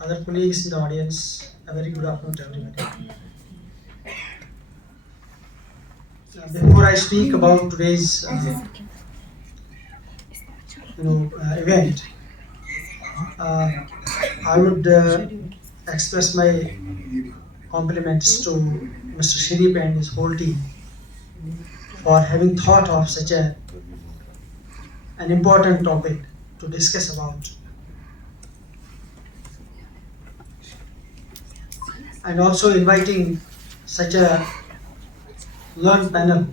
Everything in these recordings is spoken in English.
other colleagues in the audience, a very good afternoon to everybody. Before I speak about today's event, I would express my compliments to Mr. Shirip and his whole team for having thought of such an important topic to discuss about, and also inviting such a learned panel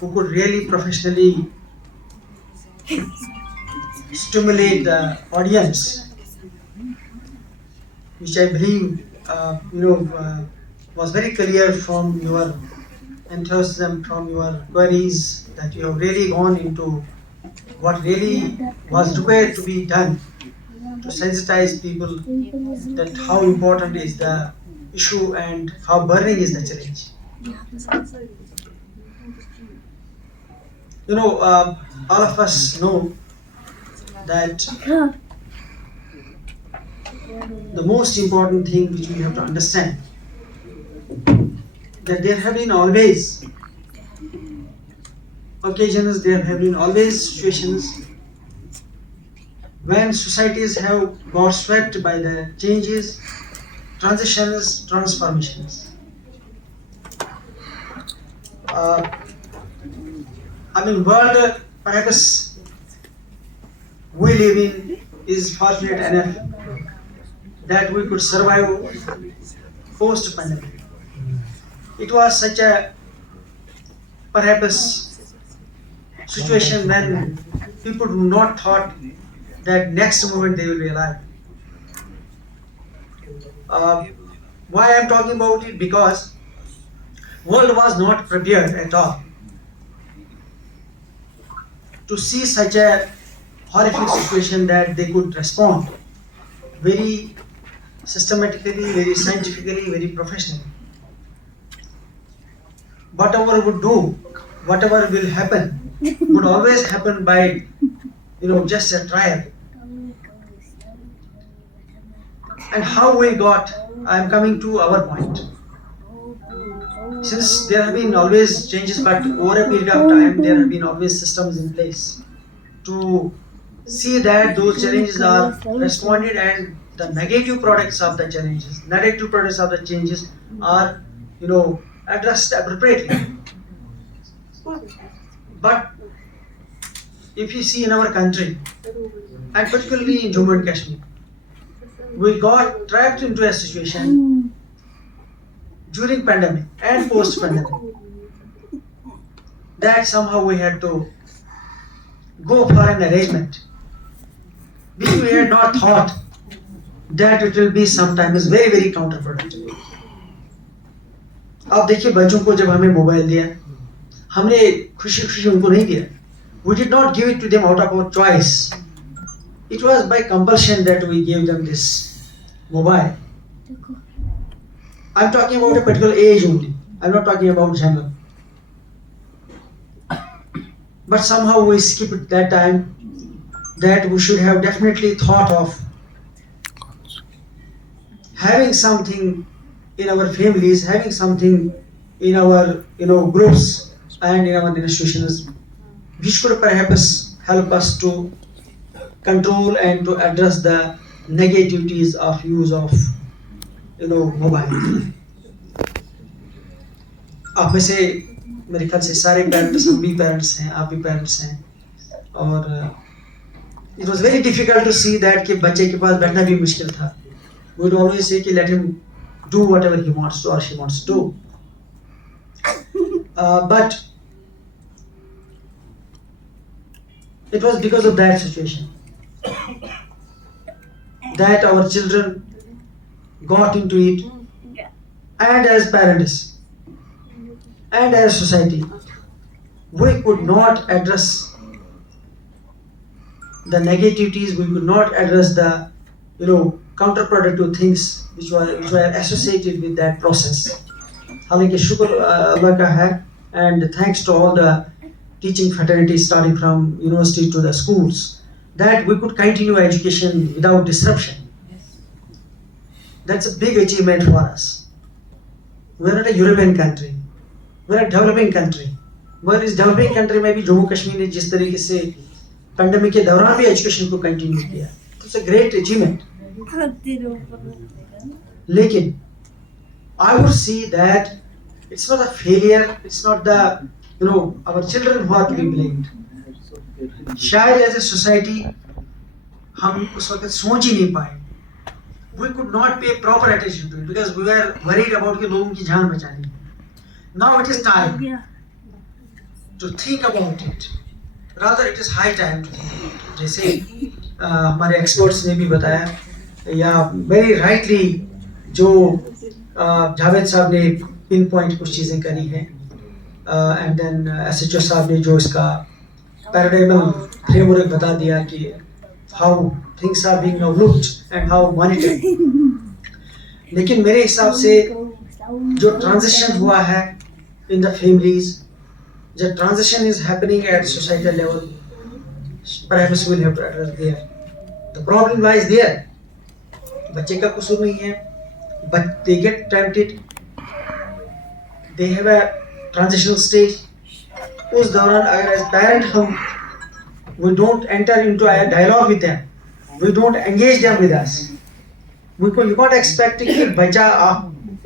who could really professionally stimulate the audience, which I believe was very clear from your enthusiasm, from your queries, that you have really gone into what really was required to be done to sensitize people that how important is the issue and how burning is the challenge. All of us know that the most important thing which we have to understand, that there have been always occasions, there have been always situations when societies have got swept by the changes, transitions, transformations. World perhaps we live in is fortunate enough that we could survive post-pandemic. It was such a perhaps situation when people do not thought that next moment they will be alive. Why I am talking about it? Because world was not prepared at all to see such a horrific situation, that they could respond very systematically, very scientifically, very professionally. Whatever would do, whatever will happen, would always happen by just a trial. And how we got, I am coming to our point. Since there have been always changes, but over a period of time, there have been always systems in place to see that those challenges are responded and the negative products of the changes are, addressed appropriately. But if you see in our country, and particularly in Jammu and Kashmir, we got trapped into a situation during pandemic and post-pandemic that somehow we had to go for an arrangement which we had not thought that it will be sometimes very very counterproductive. आप देखिए, बच्चों को जब हमें mobile दिया, हमने खुशी खुशी उनको नहीं दिया. We did not give it to them out of our choice. It was by compulsion that we gave them this mobile. I'm talking about a particular age only. I'm not talking about general. But somehow we skipped that time that we should have definitely thought of having something in our families, having something in our groups and in our institutions, which could perhaps help us to control and to address the negativities of use of mobile. आप में से मेरे ख्याल से सारे parents, हम भी parents हैं, आप भी पेरेंट्स हैं, और it was very difficult to see that कि बच्चे के पास बैठना भी मुश्किल था. We would always say कि let him do whatever he wants to or she wants to do. But it was because of that situation that our children got into it, and as parents and as society, we could not address the negativities, we could not address the counterproductive things which were associated with that process. हालांकि शुक्र अल्लाह का है, and thanks to all the teaching fraternity starting from university to the schools, that we could continue education without disruption. That's a big achievement for us. We're not a European country. We're a developing country. मगर इस developing country में भी जम्मू कश्मीर ने जिस तरीके से pandemic के दौरान भी एजुकेशन को कंटिन्यू किया, इट्स अ ग्रेट अचीवमेंट. लेकिन I would see that it's not a failure, it's not the our children who are to be blamed. शायद एज ए सोसाइटी हम उस वक्त सोच ही नहीं पाए. We could not pay proper attention to it because we were worried about कि लोगों की जान बचानी. Now it is time to think about it. Rather, it is high time to think about it. जैसे हमारे एक्सपर्ट्स ने भी बताया या very rightly जो जावेद साहब ने पिन पॉइंट कुछ चीज़ें करी हैं, एंड देन SHO साहब ने जो इसका पैराडाइमल फ्रेमवर्क बता दिया कि how things are being looked and how monitored. लेकिन मेरे हिसाब से जो ट्रांजिशन हुआ है in the families, the transition is happening at societal level, perhaps we'll have to address there. The problem lies there. बच्चे का कसूर नहीं है, but they get tempted, they have a transitional stage. उस दौरान अगर as parent हम we don't enter into a dialogue with them, we don't engage them with us, you can't expect कि बच्चा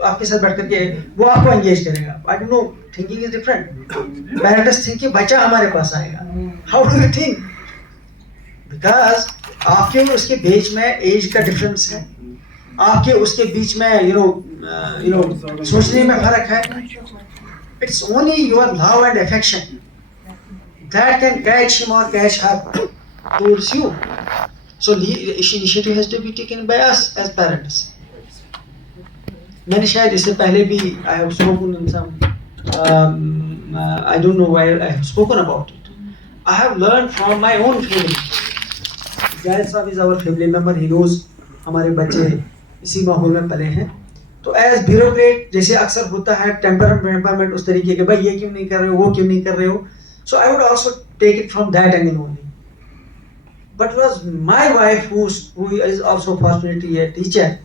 आपके साथ बैठ करके वो आपको एंगेज करेगा. I don't know, thinking is different. Parents think कि बच्चा हमारे पास आएगा. How do you think? Because आपके और उसके बीच में एज का डिफरेंस है, आपके उसके बीच में सोचने में फर्क है. It's only your love and affection that can catch him or catch her towards you. So initiative has to be taken by us as parents. मैंने शायद इससे पहले भी I have spoken in some I don't know why I have spoken about it. I have learned from my own family. जायद साहब is our family member. He knows हमारे बच्चे इसी माहौल में पले हैं. तो as bureaucrat जैसे अक्सर होता है टेम्परामेंट उस तरीके के, भाई ये क्यों नहीं कर रहे हो, वो क्यों नहीं कर रहे हो. So I would also take it from that angle only. But it was my wife who is also fortunately a teacher.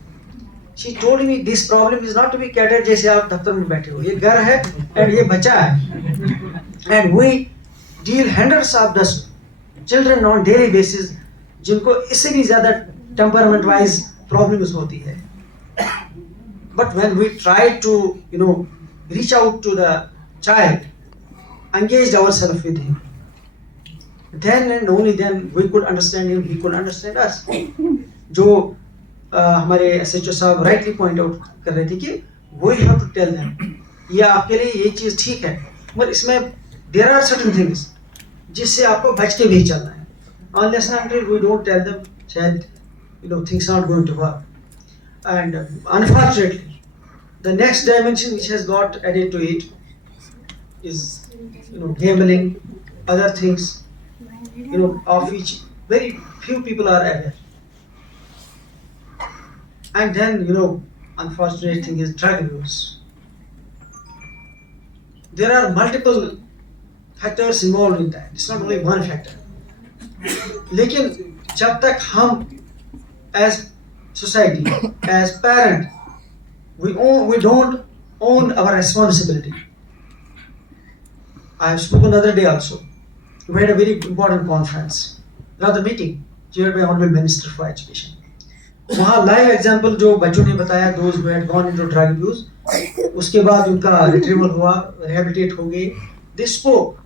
She told me this problem is not to be catered जैसे आप दफ्तर में बैठे हो, ये घर है और ये बच्चा है. And we deal hundreds of the children on daily basis जिनको इससे भी ज़्यादा temperament wise problems होती है. But when we try to reach out to the child, engage ourselves with him, then and only then we could understand him, he could understand us. जो हमारे SHO साहब rightly point out कर रहे थे कि we have to tell them ये आपके लिए ये चीज़ ठीक है, मगर इसमें there are certain things जिससे आपको बच के भी चलना है. Unless and until we don't tell them, शायद things are not going to work. And unfortunately, the next dimension which has got added to it is gambling, other things of which very few people are aware. And then, unfortunate thing is drug abuse. There are multiple factors involved in that. It's not only one factor. लेकिन जब तक हम as society, as parent, we don't own our responsibility. I have spoken the other day also. We had a very important conference, rather meeting, chaired by Honorable Minister for Education. वहाँ live example जो बच्चों ने बताया, those who had gone into drug abuse, उसके बाद उनका retrieval हुआ, rehabilitate हो गए. They spoke.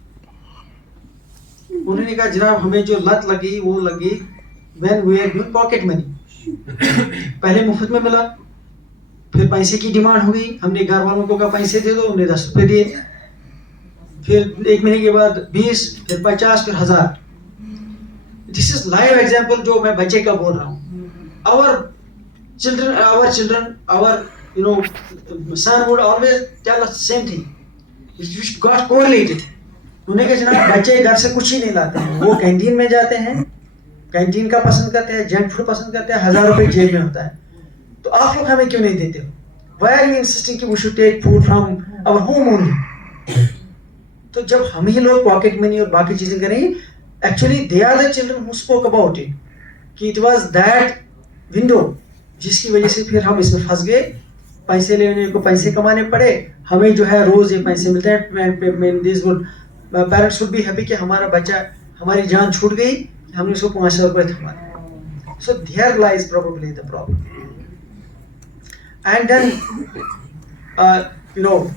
उन्होंने कहा जनाब हमें जो लत लगी वो लगी when we are doing pocket money. पहले मुफ्त में मिला, फिर पैसे की डिमांड हो गई, हमने घर वालों को कहा पैसे दे दो, उन्हें 10 रुपए दिए, फिर एक महीने के बाद 20, फिर 50, फिर 1000. This is live example जो मैं बच्चे का बोल रहा हूँ. Our children, our son would always tell us the same thing. It got correlated. उन्हें कहा जनाब बच्चे घर से कुछ ही नहीं लाते हैं, वो कैंटीन में जाते हैं, कैंटीन का पसंद करते हैं, जंक फूड पसंद करते हैं, 1000 रुपए जेब में होता है, तो आप लोग हमें क्यों नहीं देते हो? Why are you insisting कि we should take food from our home only? तो जब हम ही लोग पॉकेट मनी और बाकी चीजें करेंगे, actually they are the children who spoke about it, कि it was that window जिसकी वजह से फिर हम इसमें फंस गए, पैसे लेने को पैसे कमाने पड़े, हमें जो है रोज ये पैसे मिलते हैं। This would parents would be happy कि हमारा बच्चा, हमारी जान छूट गई, हमने उसको 500 रुपये थमा। So there lies probably the problem. And then you know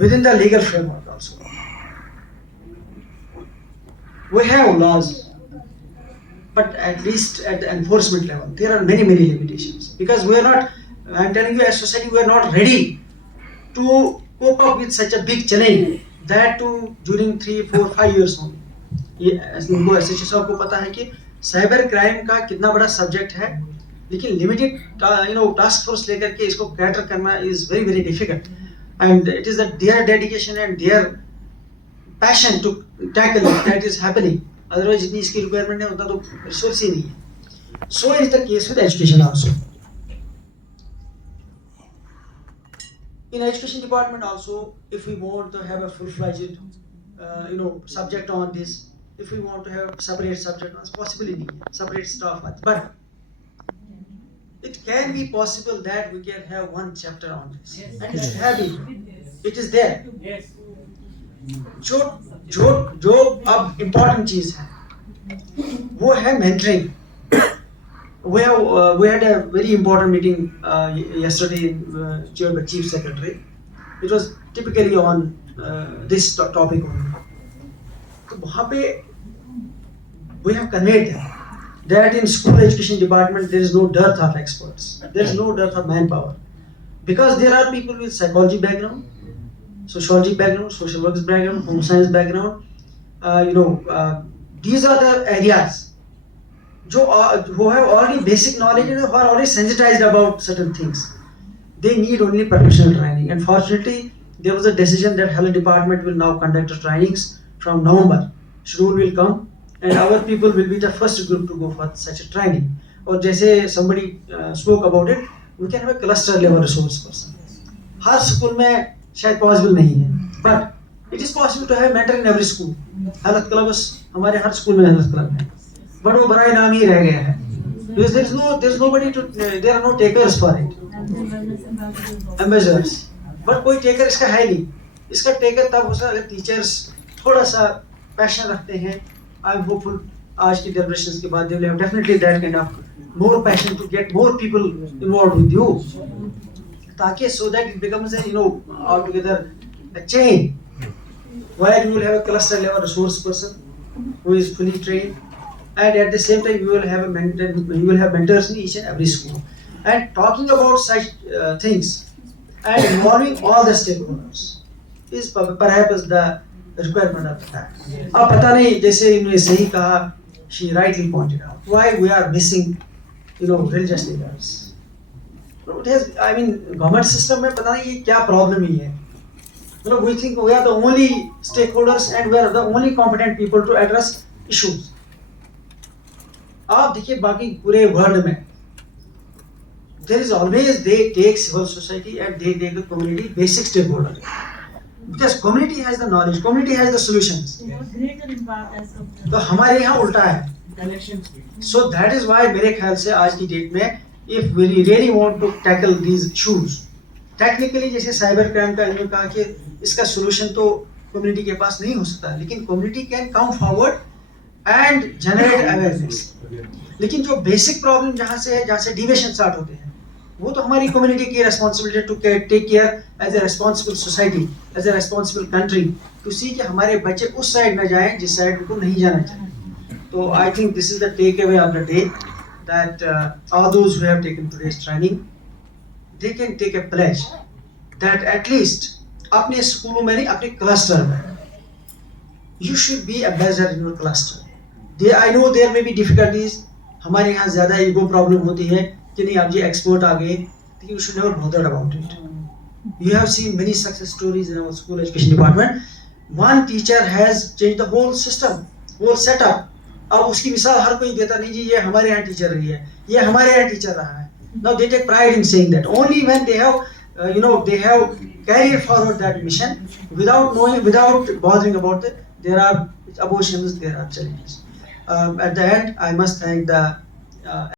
within the legal framework also, we have laws, but at least at the enforcement level there are many limitations, because we are not, I'm telling you, as society we are not ready to cope up with such a big challenge, that too during 3 4 5 years only। ये इनको SHO साहब को पता है कि cyber crime का कितना बड़ा सब्जेक्ट है, लेकिन लिमिटेड टास्क फोर्स लेकर के इसको कैटर करना is very difficult, and it is their dedication and their passion to tackle it that is happening, otherwise जितनी इसकी रिक्वायरमेंट है उतना तो रिसोर्स ही नहीं है। So is the case with education also। In education department also, if we want to have a full-fledged subject on this, if we want to have separate subject, it's possibly नहीं है, separate staff, but it can be possible that we can have one chapter on this, and it should have it। It is there। जो अब important चीज है वो है mentoring। We had a very important meeting yesterday chaired by Chief Secretary। It was typically on this topic only। तो वहाँ पे we have conveyed that in school education department there is no dearth of experts, there is no dearth of manpower, because there are people with psychology background, sociology background, social works background, home science background, these are the areas who have already basic knowledge and who are already sensitized about certain things, they need only professional training। And fortunately there was a decision that health department will now conduct trainings from November, schedule will come and our people will be the first group to go for such a training। और जैसे somebody spoke about it, we can have a cluster level resource person। Her school में शायद possible नहीं है, but it is possible to have mentor in every school। Health clubs हमारे हर school में health club है, but वो बड़ा नाम ही रह गया है, because there is nobody to, there are no takers for it, ambassadors, but कोई taker इसका है नहीं। इसका taker तब हो सकता है अगर टीचर्स थोड़ा सा पैशन रखते हैं। I am hopeful आज की deliberations के बाद they will have definitely that kind of more passion to get more people involved with you, ताकि so that it becomes a altogether a chain, where you will have a cluster level resource person who is fully trained, and at the same time you will have mentors in each and every school, and talking about such things and involving all the stakeholders is perhaps the requirement of the fact। अब पता नहीं, जैसे इन्होंने सही कहा, she rightly pointed out why we are missing religious leaders। It has, I mean, government system में पता नहीं ये क्या problem ही है। we think we are the only stakeholders and we are the only competent people to address issues। आप देखिए बाकी पूरे वर्ल्ड में there is always they take civil society and they take the community basic stakeholder, because community has the knowledge, community has the solutions। तो हमारे यहाँ उल्टा है। So that is why मेरे ख्याल से आज की डेट में if we really want to tackle these issues technically, जैसे साइबर क्राइम का इन्होंने कहा कि इसका सोल्यूशन तो कम्युनिटी के पास नहीं हो सकता, लेकिन community can come forward and generate awareness. लेकिन जो बेसिक प्रॉब्लम जहाँ से है, जहाँ से डिविएशन स्टार्ट होते हैं, वो तो हमारी कम्युनिटी की responsibility to take care as a responsible society, as a responsible country, to see कि हमारे बच्चे उस साइड न जाएं जिस साइड उनको नहीं जाना चाहिए। तो I think this is the take away of the day, that all those who have taken today's training, they can take a pledge that at least अपने स्कूलों में नहीं, अपने क्लस्टर में you should be a ambassador in your cluster। I know there may be difficulties, हमारे यहाँ ज़्यादा ego problem होती है कि नहीं आप जी expert आ गए, लेकिन you should never bother about it। You have seen many success stories in our school education department। One teacher has changed the whole system, whole setup। अब उसकी मिसाल हर कोई देता, नहीं जी ये हमारे यहाँ टीचर रही है, ये हमारे यहाँ टीचर रहा है। Now they take pride in saying that only when they have they have carried forward that mission without knowing, without bothering about it, there are abortions, there are challenges। At the end I must thank the